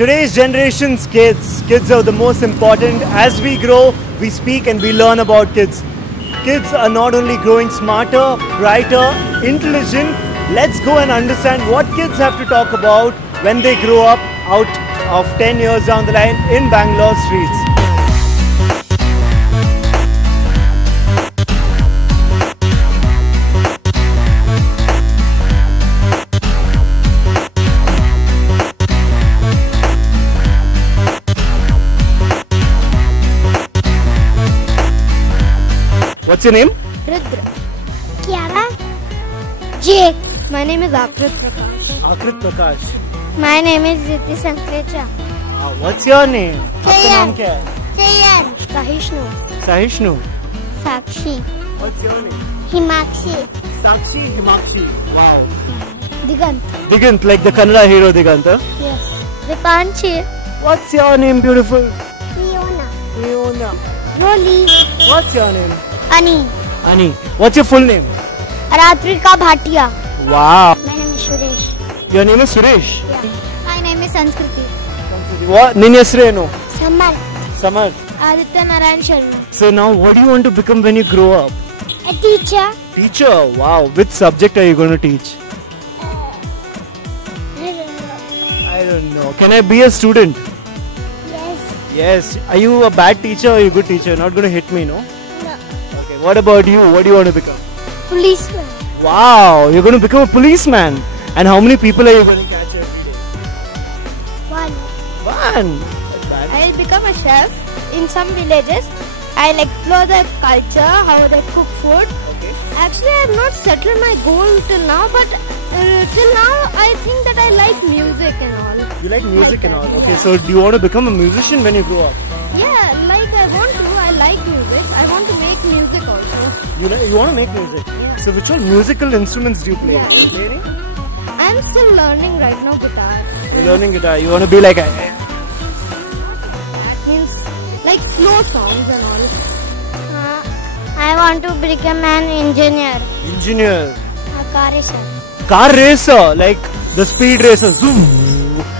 Today's generation's kids are the most important. As we grow, we speak and we learn about kids. Kids are not only growing smarter, brighter, intelligent. Let's go and understand what kids have to talk about when they grow up out of 10 years down the line in Bangalore streets. What's your name? Rudra. Kiara. Jake. My name is Akrit Prakash. Akrit Prakash. My name is Riddhi Sanklecha. What's your name? आपका नाम क्या है? Chayan. Sahishnu. Sahishnu. Sakshi. What's your name? Himakshi. Sakshi Himakshi. Wow. Digant. Digant, like the Kannada hero Digant. Huh? Yes. Dipanchi. What's your name, beautiful? Fiona. Fiona. Rolly. What's your name? Ani. Ani. What's your full name? Ratrika Bhatia. Wow. My name is Suresh. Your name is Suresh? Yeah. My name is Sanskriti. What? Nini Asreno? Samar. Samar. Aditya Narayan Sharma. So now what do you want to become when you grow up? A teacher. Teacher. Wow. Which subject are you going to teach? I don't know. Can I be a student? Yes. Yes. Are you a bad teacher or are you a good teacher? Not going to hit me, no? No. Okay. What about you? What do you want to become? Policeman. Wow. You're going to become a policeman. And how many people are you going to catch every day? One. One. That's bad. I'll become a chef in some villages. I'll explore the culture, how they cook food. Okay. Actually, I have not settled my goal till now, but till now I think that I like music and all. You like music and all. Okay. So do you want to become a musician when you grow up? Yeah, like I want to. I like music. I want to make music also. You want to make music? Yeah. So which all musical instruments do you play? Yeah. Do you play any? I'm still learning right now guitar. You're learning guitar. You want to be like a... That means like slow songs and all. I want to become an engineer. Engineer. A car racer. Car racer. Like the speed racer. Zoom.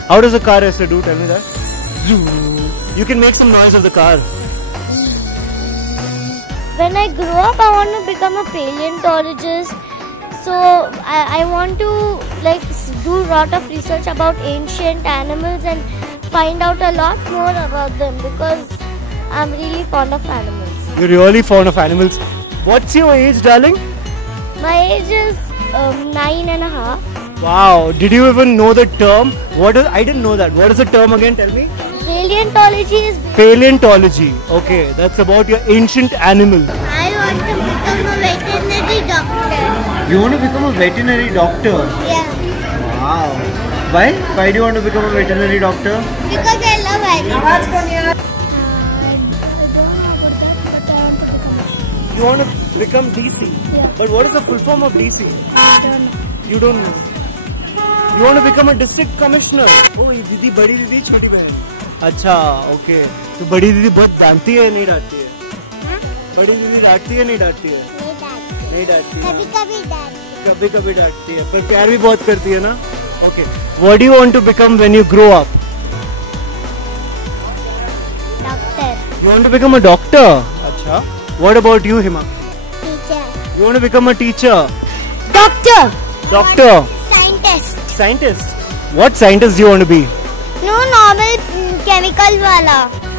How does a car racer do? Tell me that. Zoom. You can make some noise of the car. When I grow up, I want to become a paleontologist. So I want to like do a lot of research about ancient animals and find out a lot more about them because I'm really fond of animals. You're really fond of animals. What's your age, darling? My age is 9.5. Wow. Did you even know the term? I didn't know that. What is the term again? Tell me. Paleontology is... Paleontology. Okay. That's about your ancient animals. I want to become a veterinary doctor. You want to become a veterinary doctor? Yeah. Wow. Why? Why do you want to become a veterinary doctor? Because I love animals. I don't know about that, but I want to become it. You want to become DC? Yeah. But what is the full form of DC? I don't know. You don't know. You want to become a district commissioner? Oh, ये दीदी बड़ी दीदी छोटी बहन. अच्छा, okay. तो बड़ी दीदी बहुत डांटती है नहीं डांटती है? बड़ी दीदी डांटती है नहीं डांटती है? नहीं डांटती है. कभी-कभी डांटती है. पर प्यार भी बहुत करती है ना? Okay. What do you want to become when you grow up? Doctor. You want to become a doctor? अच्छा. What about you, Hima? Teacher. You want to become a teacher? Doctor. Doctor? Scientist. Scientist? What scientist do you want to be? No, normal chemical wala.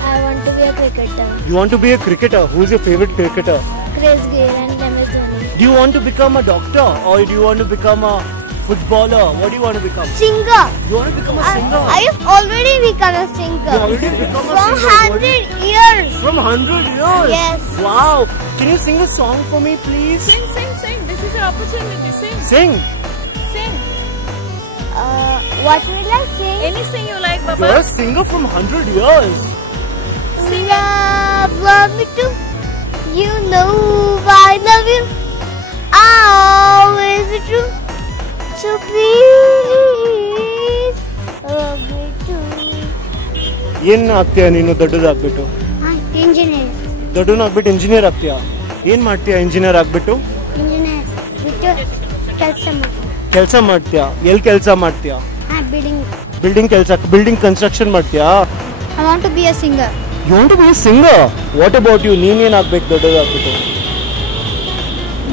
I want to be a cricketer. You want to be a cricketer. Who's your favorite cricketer? Chris Gayle and MS Dhoni. Do you want to become a doctor or do you want to become a footballer? What do you want to become? Singer. You want to become a singer? I have already become a singer. You already become a From singer? 100 years. From 100 years? Yes. Wow. Can you sing a song for me, please? Sing. This is your opportunity. Sing. Sing. Sing. What will I sing? Anything you like, Baba. You're a singer from 100 years. Love me too. You know I love you. I'll always be true. So please love me too. ಏನ್ ಆಗ್ತೀಯ ನೀನು ದೊಡ್ಡದಾಗ್ಬಿಟ್ಟು? Engineer. ದೊಡ್ಡನಾಗ್ಬಿಟ್ಟು engineer ಆಗ್ತೀಯಾ? ಏನ್ ಮಾಡ್ತೀಯಾ engineer ಆಗ್ಬಿಟ್ಟು? Engineer. With ಕೆಲಸ ಮಾಡ್ತೀನಿ. ಕೆಲಸ ಮಾಡ್ತೀಯಾ? ಎಲ್ಲಿ ಕೆಲಸ ಮಾಡ್ತೀಯಾ? ಬಿಲ್ಡಿಂಗ್ ಬಿಲ್ಡಿಂಗ್ ಕನ್ಸ್ಟ್ರಕ್ಷನ್ ಮಾಡ್ತೀಯಾ? I want to be a singer. You want to be a singer? What about you? ನೀನೇನ್ ಆಗ್ಬೇಕು ದೊಡ್ಡದಾಗ್ಬಿಟ್ಟು?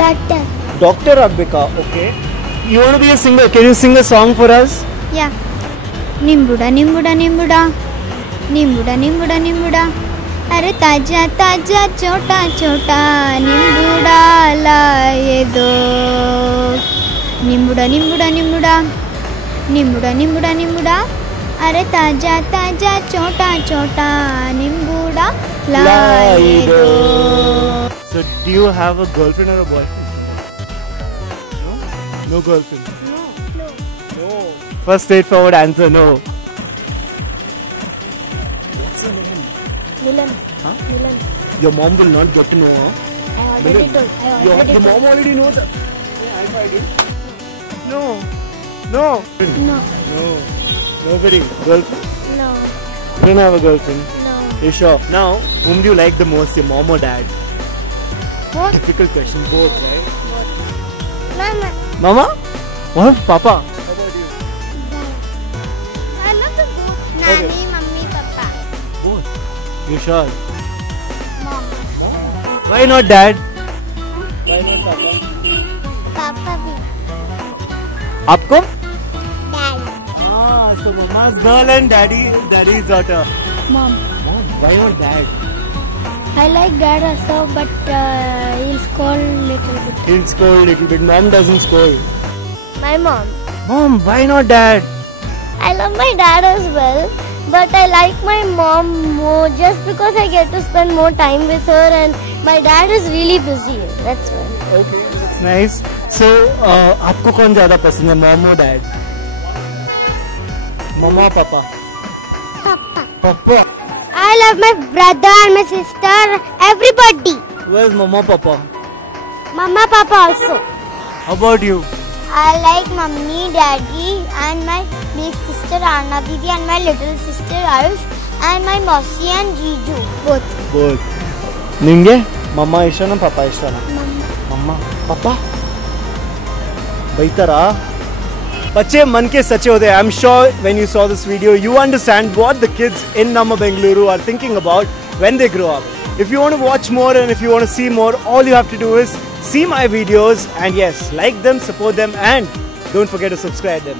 Doctor. Doctor ಆಗ್ಬೇಕಾ? Okay. You want to be a singer? Can you sing a song for us? Yeah. Nimbuda, nimbuda, nimbuda. Nimbuda, nimbuda, nimbuda. अरे ताजा ताजा छोटा छोटा निम्बुड़ा लाए दो. निम्बुड़ा निम्बुड़ा निम्बुड़ा. निम्बुड़ा निम्बुड़ा निम्बुड़ा. अरे ताजा ताजा छोटा छोटा निम्बुड़ा लाए दो. So do you have a girlfriend or a boyfriend? No? No girlfriend? No. First straightforward answer, no. What's your name? Milan. Huh? Milan. Your mom will not get to know, huh? I already told. Your mom already knows that. Yeah, I tried it. No. No. No. No. Nobody. Girlfriend? No. You don't have a girlfriend? No. You sure? Now, whom do you like the most, your mom or dad? What? Difficult question. Both, right? Mama. Mama? What? Papa? How about you? I love the both. Nanny, mummy, papa. Both. You sure? Mom. Why not dad? Why not papa? Papa भी. आपको? Dad. Ah, so mama's girl and daddy's daughter. Mom. Mom, why not dad? I like dad also, but he'll scold little bit. He'll scold a little bit. Mom doesn't scold. My mom. Mom, why not dad? I love my dad as well, but I like my mom more just because I get to spend more time with her, and my dad is really busy. That's why. Okay, that's nice. So, आपको कौन ज़्यादा पसंद है, mom or dad? Mama or papa? Papa. Papa. I love my brother and my sister, everybody. Where's mama, papa? Mama, papa also. How about you? I like mummy, daddy, and my big sister Anna Didi, and my little sister Ayush, and my Mosi and Jiju. Both. Both. ನಿಂಗೆ ಮಮ್ಮ ಇಷ್ಟನಾ ಪಾಪ ಇಷ್ಟನಾ? ಮಮ್ಮ ಪಾಪ ಬೈತಾರಾ? बच्चे मन के सच्चे होते हैं. I'm sure when you saw this video, you understand what the kids in Namma Bengaluru are thinking about when they grow up. If you want to watch more and if you want to see more, all you have to do is see my videos and yes, like them, support them, and don't forget to subscribe them.